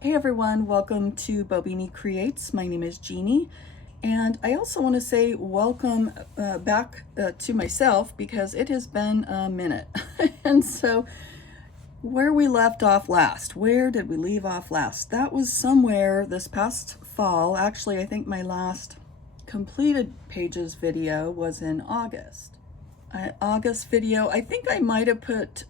Hey everyone, welcome to Bobini Creates. My name is Jeannie, and I also want to say welcome back to myself because it has been a minute. And so, where we left off last, where did we leave off last? That was somewhere this past fall. Actually, I think my last completed pages video was in August. August video, I think I might have put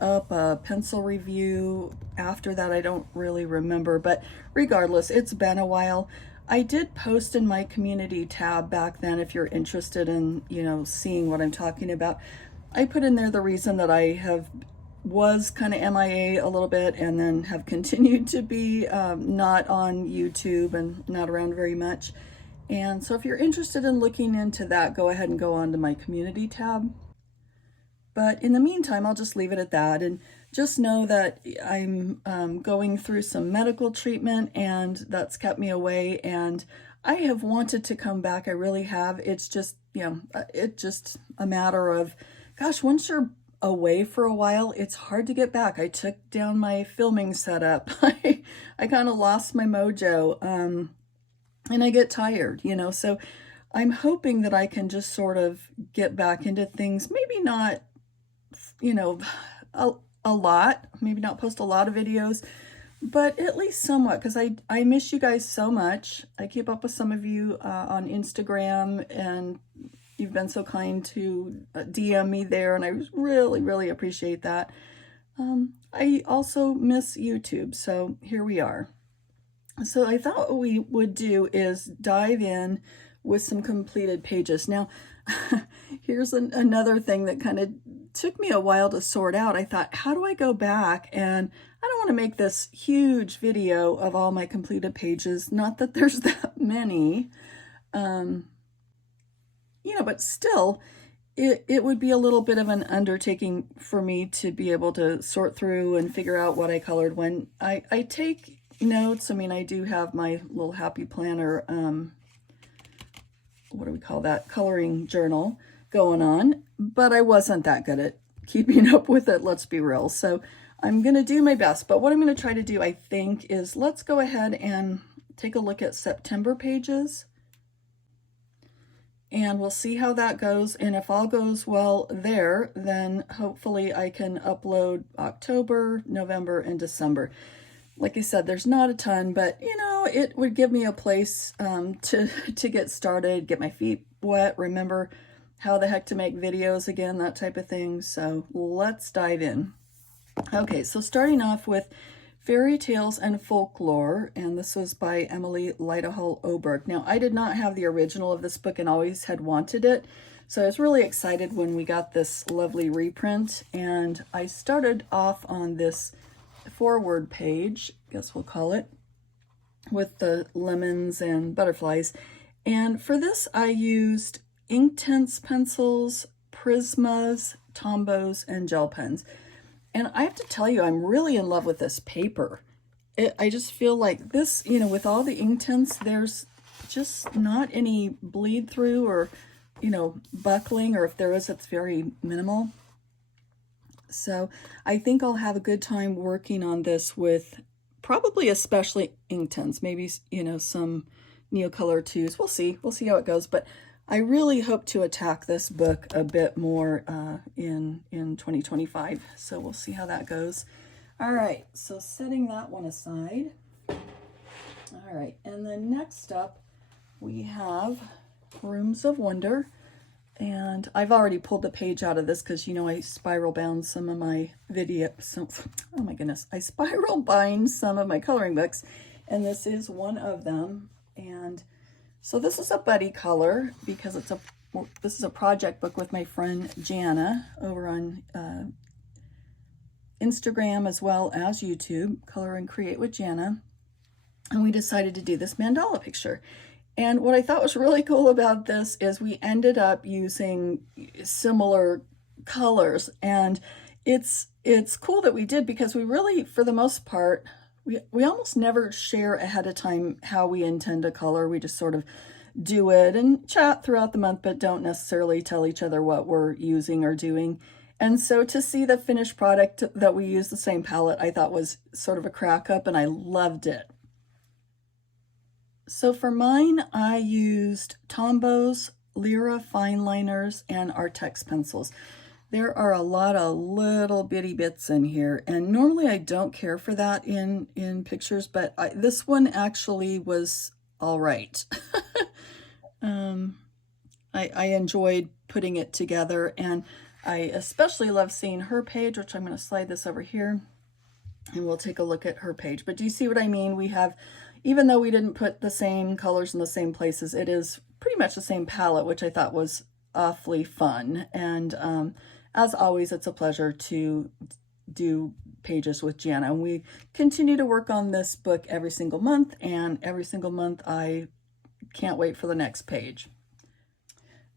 up a pencil review after that. I don't really remember, but regardless, it's been a while. I did post in my community tab back then if you're interested in, seeing what I'm talking about. I put in there the reason that I was kind of MIA a little bit and then have continued to be not on YouTube and not around very much. And so if you're interested in looking into that, go ahead and go on to my community tab. But in the meantime, I'll just leave it at that. And just know that I'm going through some medical treatment and that's kept me away. And I have wanted to come back. I really have. It's just, it's just a matter of, gosh, once you're away for a while, it's hard to get back. I took down my filming setup. I kind of lost my mojo. And I get tired, so I'm hoping that I can just sort of get back into things, maybe not a lot, maybe not post a lot of videos, but at least somewhat, because I miss you guys so much. I keep up with some of you on Instagram, and you've been so kind to DM me there, and I really, really appreciate that. I also miss YouTube, so here we are. So I thought what we would do is dive in with some completed pages. Now, here's another thing that kind of took me a while to sort out. I thought, how do I go back? And I don't want to make this huge video of all my completed pages. Not that there's that many, but still, it would be a little bit of an undertaking for me to be able to sort through and figure out what I colored when I take notes. I mean, I do have my little happy planner, what do we call that, coloring journal going on, but I wasn't that good at keeping up with it, let's be real. So I'm going to do my best, but what I'm going to try to do, I think, is let's go ahead and take a look at September pages, and we'll see how that goes. And if all goes well there, then hopefully I can upload October, November, and December. Like I said, there's not a ton, but it would give me a place to get started, get my feet wet, remember how the heck to make videos again, that type of thing. So let's dive in. Okay, so starting off with Fairy Tales and Folklore, and this was by Emily Lightahall Oberg. Now, I did not have the original of this book and always had wanted it, so I was really excited when we got this lovely reprint, and I started off on this forward page, I guess we'll call it, with the lemons and butterflies. And for this, I used Inktense pencils, Prismas, Tombos, and gel pens. And I have to tell you, I'm really in love with this paper. I just feel like this, with all the Inktense, there's just not any bleed through or, buckling, or if there is, it's very minimal. So I think I'll have a good time working on this with probably especially Inktense, maybe, some Neocolor 2s. We'll see how it goes. But I really hope to attack this book a bit more in 2025. So we'll see how that goes. All right, so setting that one aside. All right, and then next up we have Rooms of Wonder. And I've already pulled the page out of this because, I spiral bound some of my oh my goodness, I spiral bind some of my coloring books, and this is one of them. And so this is a buddy color because this is a project book with my friend Jana over on Instagram as well as YouTube, Color and Create with Jana. And we decided to do this mandala picture. And what I thought was really cool about this is we ended up using similar colors, and it's cool that we did because we really, for the most part, we almost never share ahead of time how we intend to color. We just sort of do it and chat throughout the month, but don't necessarily tell each other what we're using or doing. And so to see the finished product that we used the same palette, I thought was sort of a crack up, and I loved it. So for mine, I used Tombows, Lyra fine liners, and Artex pencils. There are a lot of little bitty bits in here, and normally I don't care for that in pictures, but this one actually was all right. I enjoyed putting it together, and I especially love seeing her page, which I'm going to slide this over here, and we'll take a look at her page. But do you see what I mean? We have, even though we didn't put the same colors in the same places, it is pretty much the same palette, which I thought was awfully fun. And as always, it's a pleasure to do pages with Jana. And we continue to work on this book every single month, and every single month I can't wait for the next page.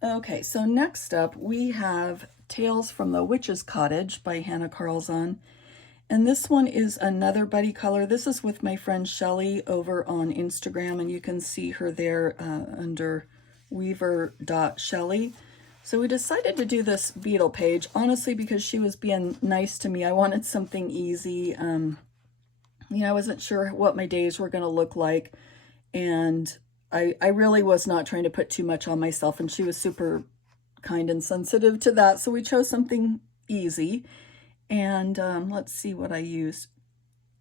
Okay, so next up we have Tales from the Witch's Cottage by Hannah Carlzon. And this one is another buddy color. This is with my friend Shelley over on Instagram, and you can see her there under Weaver.Shelley. So we decided to do this beetle page, honestly, because she was being nice to me. I wanted something easy. You know, I wasn't sure what my days were going to look like, and I really was not trying to put too much on myself, and she was super kind and sensitive to that. So we chose something easy. And let's see what I used.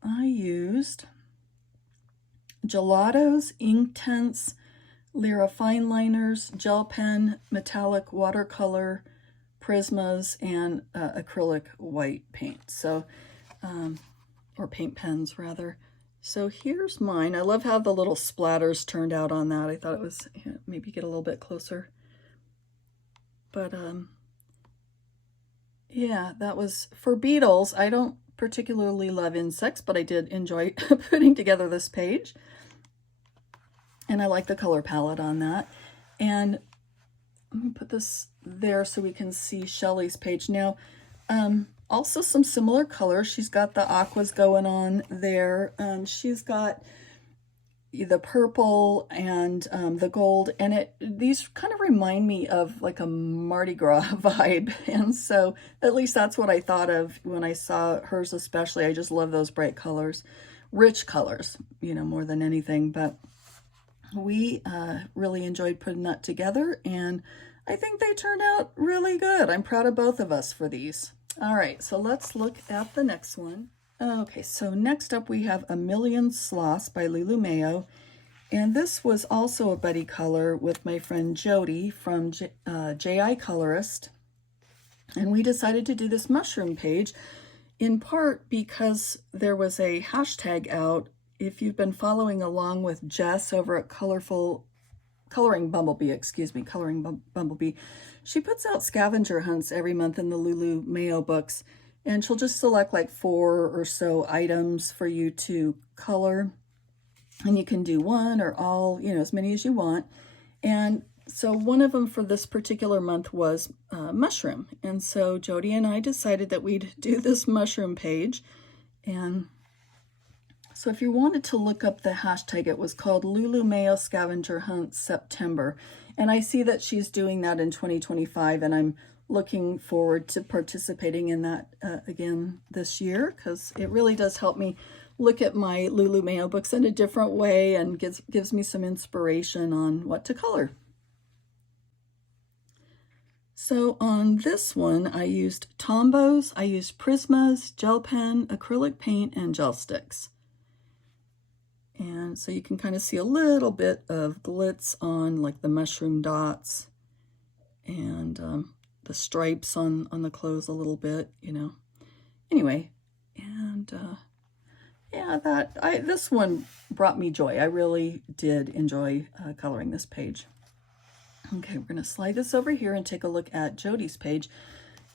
I used Gelato's Inktense, Lyra fine liners, gel pen, metallic watercolor, Prismas, and acrylic white paint. So, or paint pens rather. So here's mine. I love how the little splatters turned out on that. I thought it was, maybe get a little bit closer. But yeah, that was for beetles. I don't particularly love insects, but I did enjoy putting together this page. And I like the color palette on that. And let me put this there so we can see Shelley's page. Now, also some similar colors. She's got the aquas going on there. She's got the purple and the gold, and these kind of remind me of like a Mardi Gras vibe. And so at least that's what I thought of when I saw hers especially. I just love those bright colors, rich colors, you know, more than anything. But we really enjoyed putting that together, and I think they turned out really good. I'm proud of both of us for these. All right, so let's look at the next one. Okay, so next up we have A Million Sloths by Lulu Mayo. And this was also a buddy color with my friend Jody from J.I. Colorist. And we decided to do this mushroom page in part because there was a hashtag out. If you've been following along with Jess over at Coloring Bumblebee, she puts out scavenger hunts every month in the Lulu Mayo books, and she'll just select like 4 or so items for you to color, and you can do one or all, you know, as many as you want. And so one of them for this particular month was mushroom, and so Jody and I decided that we'd do this mushroom page. And so if you wanted to look up the hashtag, it was called Lulu Mayo Scavenger Hunt September. And I see that she's doing that in 2025, and I'm looking forward to participating in that again this year, because it really does help me look at my Lulu Mayo books in a different way and gives me some inspiration on what to color. So on this one, I used Tombows, I used Prismas, gel pen, acrylic paint, and gel sticks. And so you can kind of see a little bit of glitz on like the mushroom dots and the stripes on the clothes a little bit, you know. Anyway, and yeah, this one brought me joy. I really did enjoy coloring this page. Okay, we're going to slide this over here and take a look at Jody's page.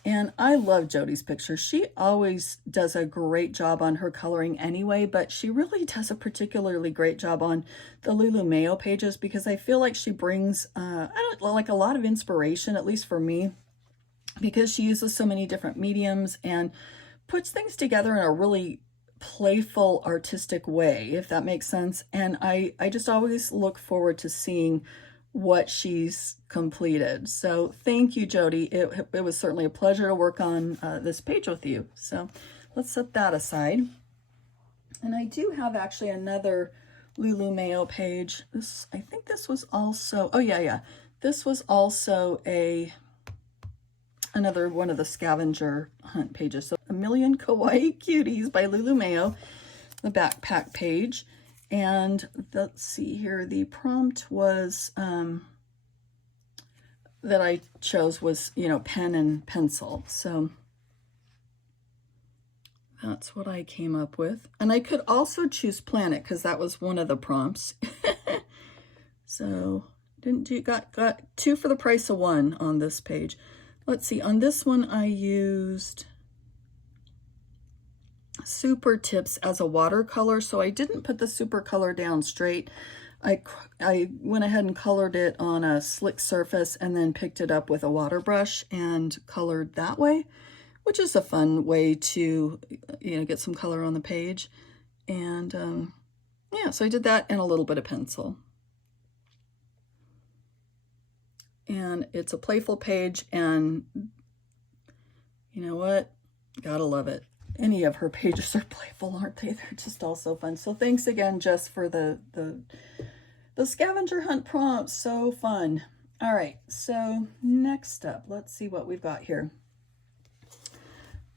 And I love Jody's pictures. She always does a great job on her coloring anyway, but she really does a particularly great job on the Lulu Mayo pages, because I feel like she brings like a lot of inspiration, at least for me, because she uses so many different mediums and puts things together in a really playful, artistic way, if that makes sense. And I just always look forward to seeing what she's completed. So thank you, Jody. It was certainly a pleasure to work on this page with you. So let's set that aside. And I do have actually another Lulu Mayo page. This, I think this was also, oh yeah. This was also another one of the scavenger hunt pages. So A Million Kawaii Cuties by Lulu Mayo, the backpack page. And let's see here, the prompt was, that I chose was, pen and pencil. So that's what I came up with. And I could also choose planet because that was one of the prompts. So got 2 for the price of 1 on this page. Let's see, on this one I used Super Tips as a watercolor, so I didn't put the super color down straight. I went ahead and colored it on a slick surface and then picked it up with a water brush and colored that way, which is a fun way to, get some color on the page. And yeah, so I did that and a little bit of pencil. And it's a playful page, and you know what? Gotta love it. Any of her pages are playful, aren't they? They're just all so fun. So thanks again, Jess, for the scavenger hunt prompts. So fun. All right, so next up, let's see what we've got here.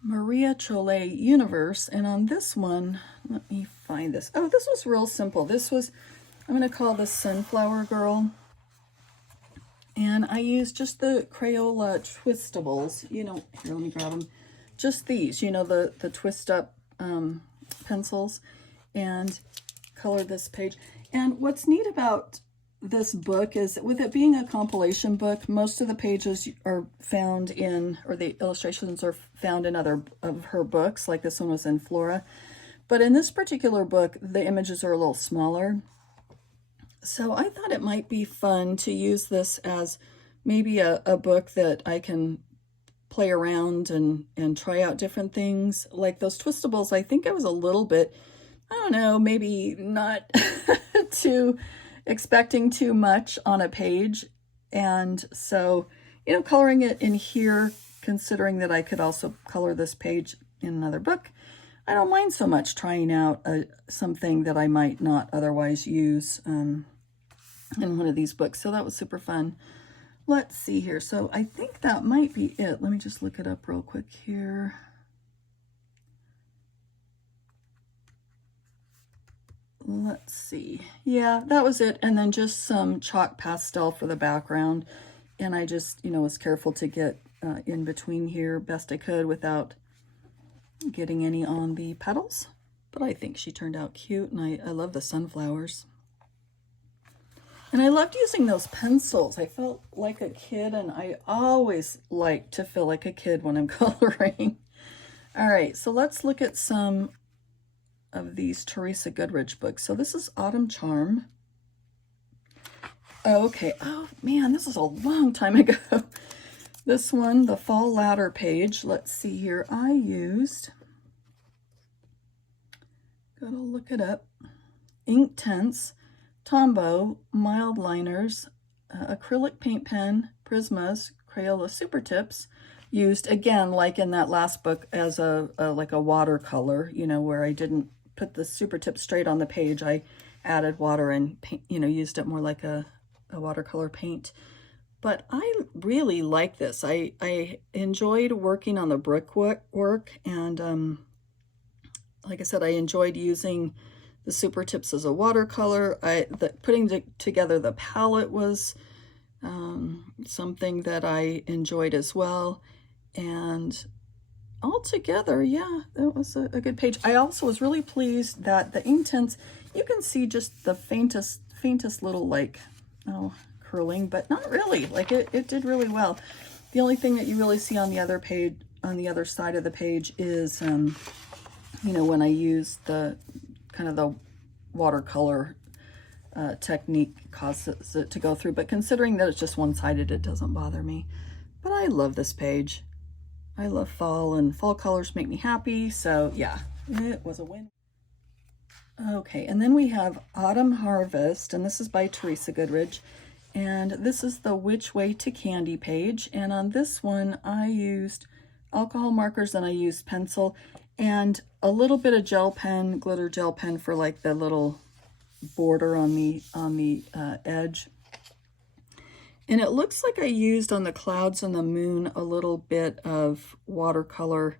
Weaver.Shelley Universe, and on this one, let me find this. Oh, this was real simple. This was, I'm going to call this Sunflower Girl. And I used just the Crayola Twistables, here, let me grab them. Just these, the twist up pencils, and colored this page. And what's neat about this book is, with it being a compilation book, most of the pages are found in, or the illustrations are found in other of her books, like this one was in Flora. But in this particular book, the images are a little smaller. So I thought it might be fun to use this as maybe a book that I can play around and try out different things. Like those Twistables, I think I was a little bit, I don't know, maybe not too expecting too much on a page. And so, coloring it in here, considering that I could also color this page in another book, I don't mind so much trying out something that I might not otherwise use in one of these books. So that was super fun. Let's see here. So I think that might be it. Let me just look it up real quick here. Let's see. Yeah, that was it. And then just some chalk pastel for the background. And I just, was careful to get in between here best I could without getting any on the petals. But I think she turned out cute, and I love the sunflowers. And I loved using those pencils. I felt like a kid, and I always like to feel like a kid when I'm coloring. All right, so let's look at some of these Teresa Goodrich books. So this is Autumn Charm. Oh, okay. Oh, man, this is a long time ago. This one, the Fall Ladder page. Let's see here. I used, gotta look it up, Inktense, Tombow, mild liners, acrylic paint pen, Prismas, Crayola Super Tips, used again, like in that last book, as like a watercolor, where I didn't put the Super Tips straight on the page. I added water and paint, used it more like a watercolor paint. But I really like this. I enjoyed working on the brickwork, and like I said, I enjoyed using the Super Tips as a watercolor. Putting together the palette was something that I enjoyed as well. And altogether, yeah, that was a good page. I also was really pleased that the Inktense, you can see just the faintest little, curling, but not really. It did really well. The only thing that you really see on the other page, on the other side of the page, is when I use the kind of the watercolor technique causes it to go through, but considering that it's just one-sided, it doesn't bother me. But I love this page. I love fall, and fall colors make me happy, so yeah, it was a win. Okay, and then we have Autumn Harvest, and this is by Teresa Goodrich. and this is the Which Way to Candy page. And on this one, I used alcohol markers and I used pencil and a little bit of gel pen, glitter gel pen for like the little border on the edge. And it looks like I used on the clouds and the moon a little bit of watercolor,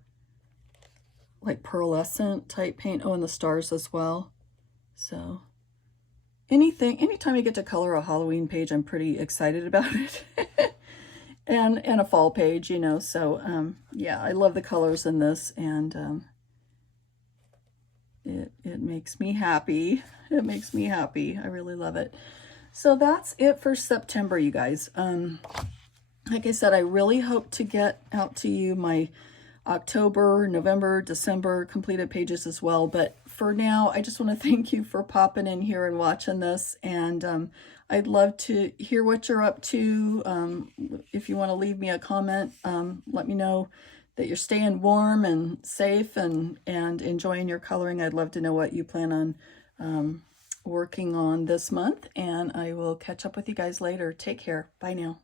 like pearlescent type paint. Oh, and the stars as well. So anytime I get to color a Halloween page, I'm pretty excited about it. and a fall page, you know. So yeah, I love the colors in this, and it makes me happy. It makes me happy. I really love it. So that's it for September, you guys. Like I said, I really hope to get out to you my October, November, December completed pages as well. But for now, I just want to thank you for popping in here and watching this. And I'd love to hear what you're up to. If you want to leave me a comment, let me know that you're staying warm and safe and enjoying your coloring. I'd love to know what you plan on working on this month. And I will catch up with you guys later. Take care. Bye now.